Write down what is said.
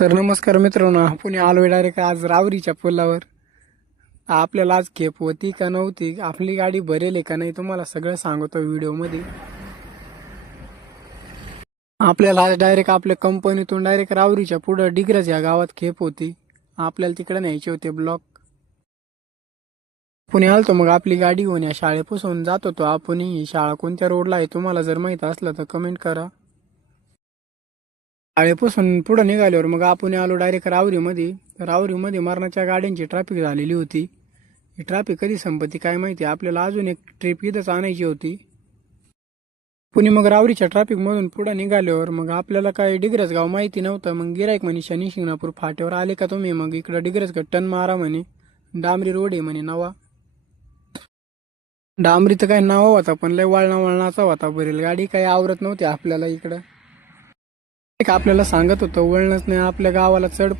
तर नमस्कार मित्रांनो, आपण आलो डायरेक्ट आज रावरीच्या पुलावर. आपल्याला आज खेप होती का नव्हती, आपली गाडी भरेल आहे का नाही, तुम्हाला सगळं सांगतो व्हिडिओमध्ये. आपल्याला आज डायरेक्ट आपल्या कंपनीतून डायरेक्ट रावरीच्या पुढं डिग्रज या गावात खेप होती. आपल्याला तिकडे न्यायचे होते ब्लॉक. पुणे आलतो मग आपली गाडी घेऊन या शाळेपासून जात होतो आपण. ही शाळा कोणत्या रोडला आहे तुम्हाला जर माहित असलं तर कमेंट करा. शाळेपासून पुढे निघाल्यावर मग आपण आलो डायरेक्ट रावरीमध्ये. रावरीमध्ये मरणाच्या गाड्यांची ट्रॅफिक झालेली होती. ही ट्रॅफिक कधी संपत्ती काय माहिती. आपल्याला अजून एक ट्रिप इथंच आणायची होती. पुणे मग रावरीच्या ट्रॅफिक मधून पुढे निघाल्यावर मग आपल्याला काय डिग्रज गाव माहिती नव्हतं. मग गिरायक म्हणे शनी शिंगणापूर फाट्यावर आले का तुम्ही, मग इकडं डिग्रज टन मारा म्हणे. डांबरी रोड आहे म्हणे नवा. डांबरी तर काय नावा होता पण लय वळणाचा होता. भरेल गाडी काही आवरत नव्हती आपल्याला इकडं. एक आपल्याला सांगत होतं वळणच नाही आपल्या गावाला चढ